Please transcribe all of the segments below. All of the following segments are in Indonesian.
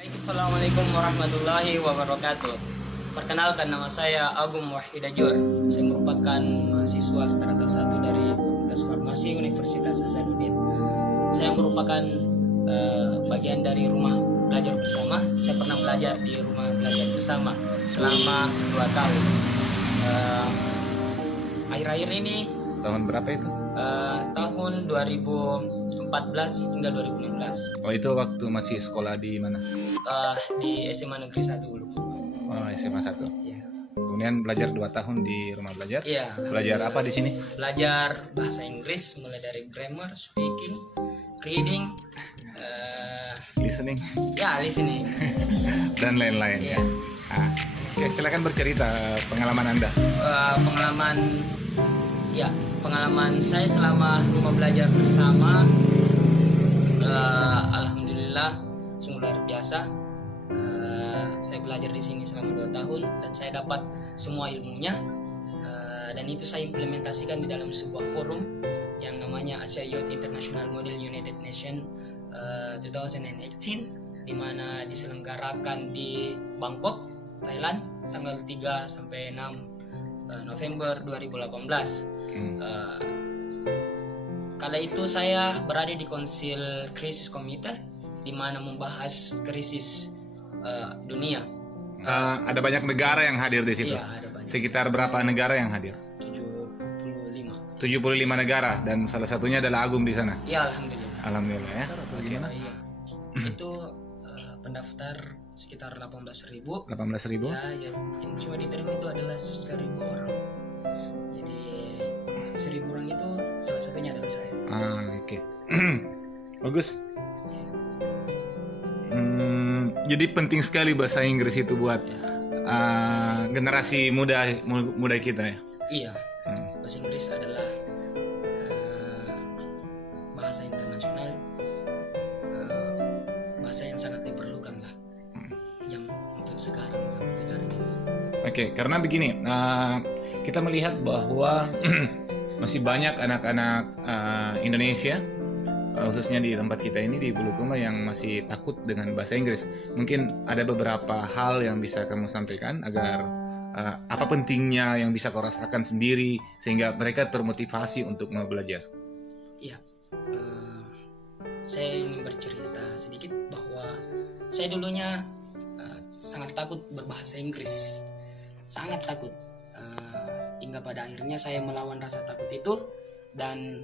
Baik, Assalamualaikum warahmatullahi wabarakatuh. Perkenalkan, nama saya Agung Wahidajur. Saya merupakan mahasiswa strata 1 dari Fakultas Farmasi Universitas Hasanuddin. Saya merupakan bagian dari rumah belajar bersama. Saya pernah belajar di rumah belajar bersama selama 2 tahun. Akhir-akhir ini Tahun berapa itu? tahun 2014 hingga 2016. Oh, itu waktu masih sekolah di mana? Di SMA Negeri 1 dulu. Oh, SMA 1. Iya. Kemudian belajar 2 tahun di rumah belajar. Iya. Belajar apa di sini? Belajar bahasa Inggris mulai dari grammar, speaking, reading, Listening listening. dan lain-lain. Iya. Silakan bercerita pengalaman Anda. Pengalaman saya selama rumah belajar bersama, alhamdulillah sungguh luar biasa. Saya belajar di sini selama 2 tahun dan saya dapat semua ilmunya, dan itu saya implementasikan di dalam sebuah forum yang namanya Asia Youth International Model United Nations 2018, di mana diselenggarakan di Bangkok, Thailand, tanggal 3 sampai 6 November 2018. Kala itu saya berada di Konsil Krisis Komite, di mana membahas krisis dunia. Ada banyak negara yang hadir di situ. Iya, ada banyak. Sekitar berapa negara yang hadir? 75 negara, dan salah satunya adalah Agung di sana. Iya, alhamdulillah. Alhamdulillah ya. Bagaimana? Iya. Itu pendaftar sekitar 18.000. 18.000. Ya, yang cuma diterima itu adalah 1.000 orang. Jadi 1.000 orang itu salah satunya adalah saya. Oke. Bagus. Jadi penting sekali bahasa Inggris itu buat generasi muda kita ya. Iya. Bahasa Inggris adalah bahasa internasional, bahasa yang sangat diperlukan lah, yang untuk sekarang sampai sekarang. Oke, karena begini, kita melihat bahwa masih banyak anak-anak Indonesia, khususnya di tempat kita ini di Bulukumba, yang masih takut dengan bahasa Inggris. Mungkin ada beberapa hal yang bisa kamu sampaikan agar apa pentingnya yang bisa kau rasakan sendiri sehingga mereka termotivasi untuk mau belajar. Iya, saya ingin bercerita sedikit bahwa saya dulunya sangat takut berbahasa Inggris, sangat takut, hingga pada akhirnya saya melawan rasa takut itu dan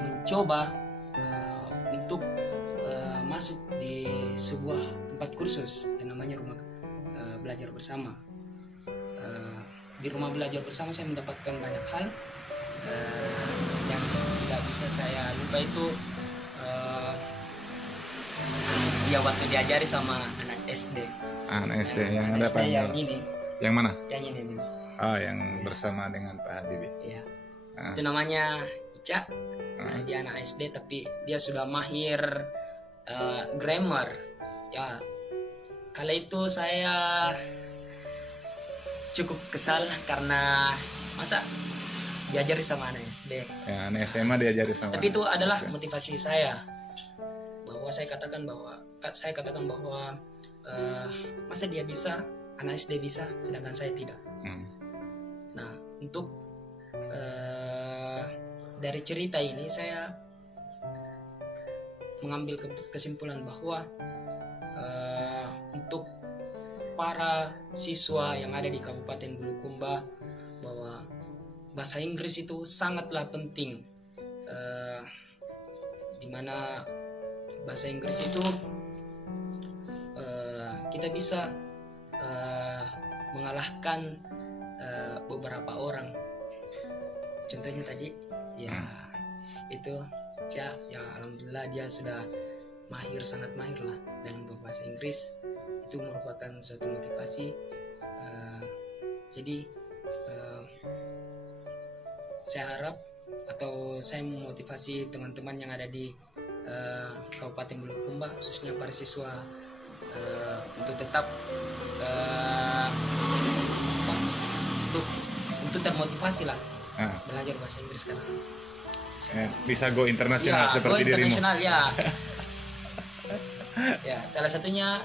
mencoba untuk masuk di sebuah tempat kursus yang namanya rumah belajar bersama. Di rumah belajar bersama saya mendapatkan banyak hal yang tidak bisa saya lupa. Itu waktu diajari sama anak SD. Anak SD yang ada SD yang ini. Yang mana? Yang ini nih. Oh, yang bersama dengan Pak Habibie. Iya. Itu namanya Ica. Nah, dia anak SD tapi dia sudah mahir grammar. Ya, kala itu saya cukup kesal karena masa diajari sama anak SD. Ya, anak SMA diajari sama. Tapi itu adalah motivasi saya, bahwa saya katakan bahwa masa dia bisa, anak SD bisa, sedangkan saya tidak. Nah, untuk dari cerita ini saya mengambil kesimpulan bahwa untuk para siswa yang ada di Kabupaten Bulukumba, bahwa bahasa Inggris itu sangatlah penting, dimana bahasa Inggris itu kita bisa mengalahkan beberapa orang. Contohnya tadi itu Cia, ya alhamdulillah dia sudah sangat mahir lah dalam berbahasa Inggris. Itu merupakan suatu motivasi. Jadi saya harap atau saya memotivasi teman-teman yang ada di Kabupaten Bulukumba, khususnya para siswa, untuk tetap untuk termotivasi lah belajar bahasa Inggris sekarang. Bisa go internasional seperti go dirimu. Internasional ya. Ya, salah satunya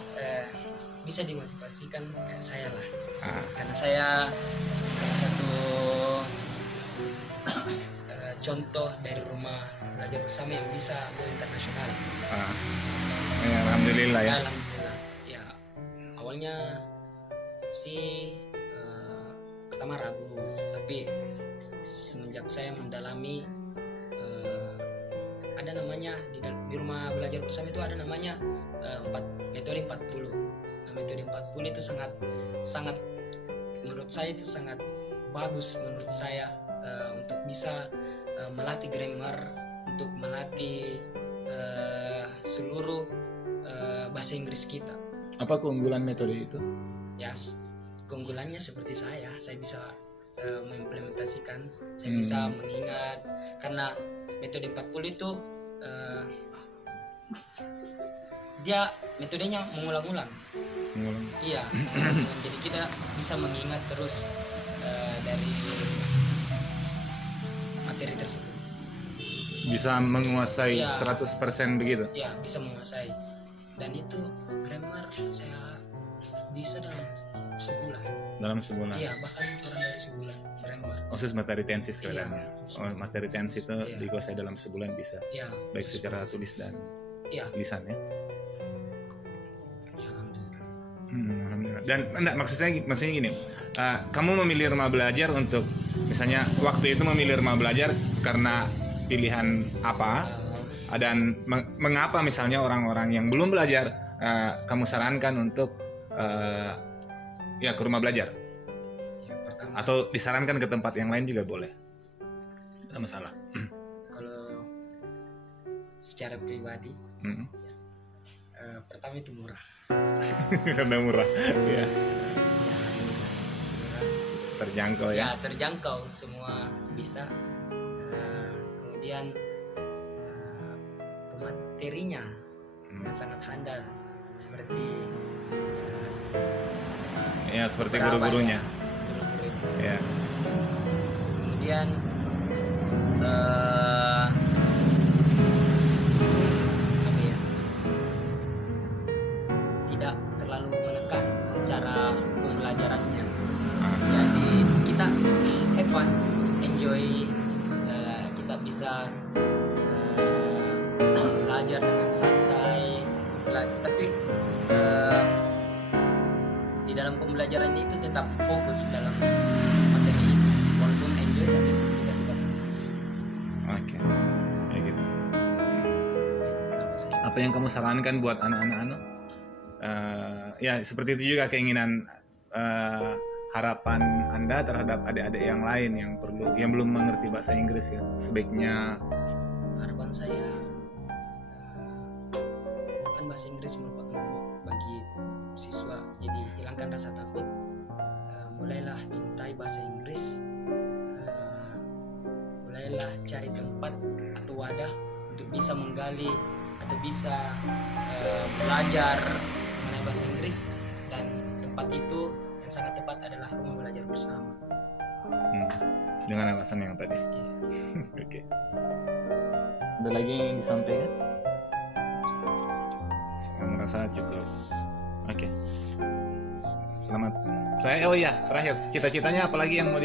bisa dimotivasikan kayak saya lah. Ah, Karena saya salah satu contoh dari rumah belajar bersama yang bisa go internasional. ah. Ya, alhamdulillah ya. Alhamdulillah. Ya, awalnya sih pertama ragu, tapi semenjak saya mendalami ada namanya di rumah belajar bersama itu ada namanya metode 40. Nah, metode 40 itu sangat menurut saya itu sangat bagus menurut saya untuk bisa melatih grammar, untuk melatih seluruh bahasa Inggris kita. Apa keunggulan metode itu? Ya, keunggulannya seperti saya bisa mengimplementasikan, saya bisa mengingat, karena metode 40 itu dia metodenya mengulang-ulang. Iya, jadi kita bisa mengingat terus dari materi tersebut. Bisa menguasai Iya. 100% begitu? Ya, bisa menguasai. Dan itu grammar saya bisa dalam sebulan. Dalam sebulan? Iya, bahkan kurang dari sebulan grammar. Khusus materi tensi sebenarnya. Iya. Materi tensi itu Iya. dikuasai dalam sebulan bisa. Ya, Baik secara tulis dan Iya. lisan ya. Ya, alhamdulillah. Alhamdulillah. Dan enggak maksudnya gini. Kamu memilih rumah belajar untuk misalnya waktu itu memilih rumah belajar karena pilihan apa? Dan mengapa misalnya orang-orang yang belum belajar kamu sarankan untuk ya ke rumah belajar Yang pertama, atau disarankan ke tempat yang lain juga boleh, tidak masalah. kalau secara pribadi, Mm. pertama itu murah. Karena murah ya, Ya, murah. terjangkau Ya, ya. terjangkau, semua bisa. Kemudian materinya yang sangat handal, seperti Ya seperti berapa guru-gurunya guru-guru itu. ya. Kemudian apa ya, tidak terlalu menekan cara pembelajarannya, jadi kita have fun, enjoy, kita bisa belajar dengan santai, tapi di dalam pembelajaran itu tetap fokus dalam materi itu, walaupun enjoy tapi tidak fokus. Oke, kayak gitu. Apa yang kamu sarankan buat anak-anak ya seperti itu juga keinginan harapan Anda terhadap adik-adik yang lain yang belum mengerti bahasa Inggris ya, sebaiknya Harapan saya kan bahasa Inggris merupakan momok bagi siswa, jadi hilangkan rasa takut, mulailah cintai bahasa Inggris, mulailah cari tempat atau wadah untuk bisa menggali atau bisa belajar mengenai bahasa Inggris, dan tempat itu yang sangat tepat adalah rumah belajar bersama. dengan alasan yang tadi. Iya. Oke. Ada lagi yang disampaikan? Saya merasa cukup. Oke. Selamat. Oh ya, terakhir cita-citanya apalagi yang mau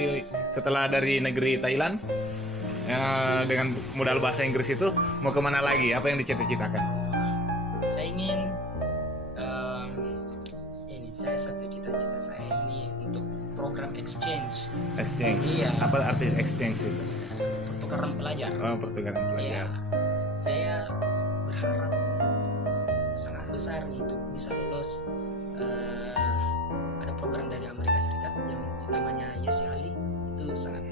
setelah dari negeri Thailand dengan modal bahasa Inggris itu mau kemana lagi? Apa yang dicita-citakan? Saya ingin saya satu cita-cita saya ini untuk program exchange. Exchange. Iya. Apa arti exchange itu? Pertukaran pelajar. Oh, pertukaran Iya. pelajar. Saya berharap sangat besar untuk bisa lulus. Ada program dari Amerika Serikat yang namanya Yesi Ali, itu sangat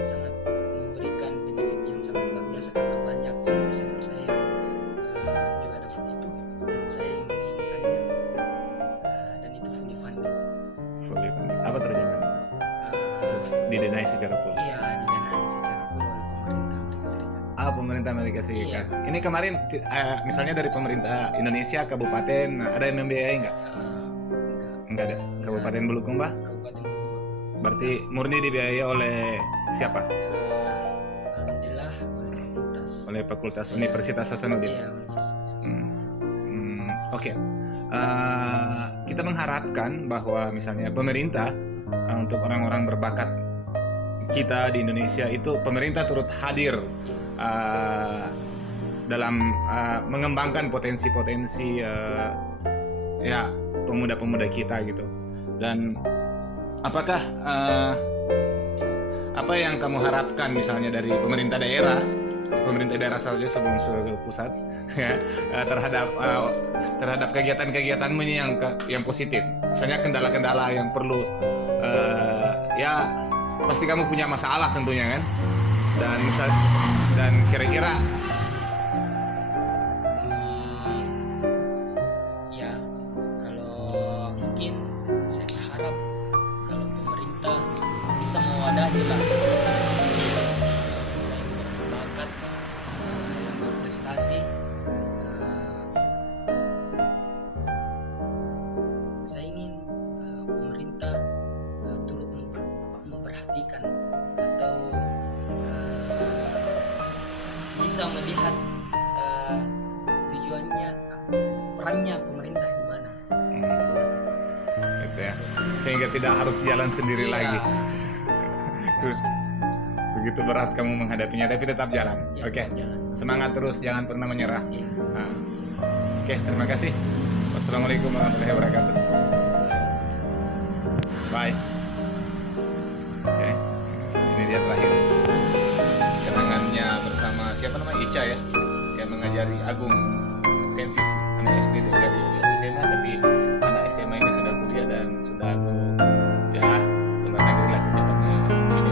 sangat memberikan benefit yang sangat luar biasa, karena banyak senior saya juga dapat itu, dan saya menginginkannya, dan itu fully funded. Fully funded. Apa terjemahan? Didanai secara full. Iya, didanai secara full oleh pemerintah Amerika Serikat. Pemerintah Amerika Serikat. Iya. Ini kemarin misalnya dari pemerintah Indonesia kabupaten ada yang membiayai nggak? Nggak ada. Kabupaten Bulukumba? Kabupaten Bogor. Berarti murni dibiayai oleh siapa? Alhamdulillah oleh oleh Fakultas Iya. Universitas Hasanuddin. Iya, Universitas. Oke. Kita mengharapkan bahwa misalnya pemerintah untuk orang-orang berbakat kita di Indonesia itu pemerintah turut hadir dalam mengembangkan potensi-potensi ya pemuda-pemuda kita gitu. Dan apakah apa yang kamu harapkan misalnya dari pemerintah daerah saja sebelum ke pusat ya, terhadap kegiatan-kegiatanmu ini yang positif. Misalnya kendala-kendala yang perlu ya pasti kamu punya masalah tentunya kan. Dan kira-kira Ya, kalau mungkin saya berharap kalau pemerintah bisa mewadahi lah yang berbakat, yang berprestasi. Saya ingin pemerintah turut memperhatikan atau bisa melihat tujuannya, perannya pemerintah di mana. gitu ya, sehingga tidak harus jalan sendiri Iya. lagi. Terus begitu berat kamu menghadapinya, tapi tetap jalan. Ya, Oke, jalan. semangat terus, jangan pernah menyerah. Iya. Nah, Oke, terima kasih. Wassalamualaikum warahmatullahi wabarakatuh. Bye. Oke, ini dia terakhir kenangannya bersama siapa namanya, Ica ya, yang mengajari Agung Tensis, anak SD dia di SMA, tapi anak SMA ini sudah kuliah dan sudah aku ya luar negeri lah jabatnya, ini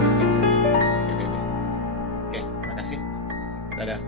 PBB. Oke, terima kasih. Dadah.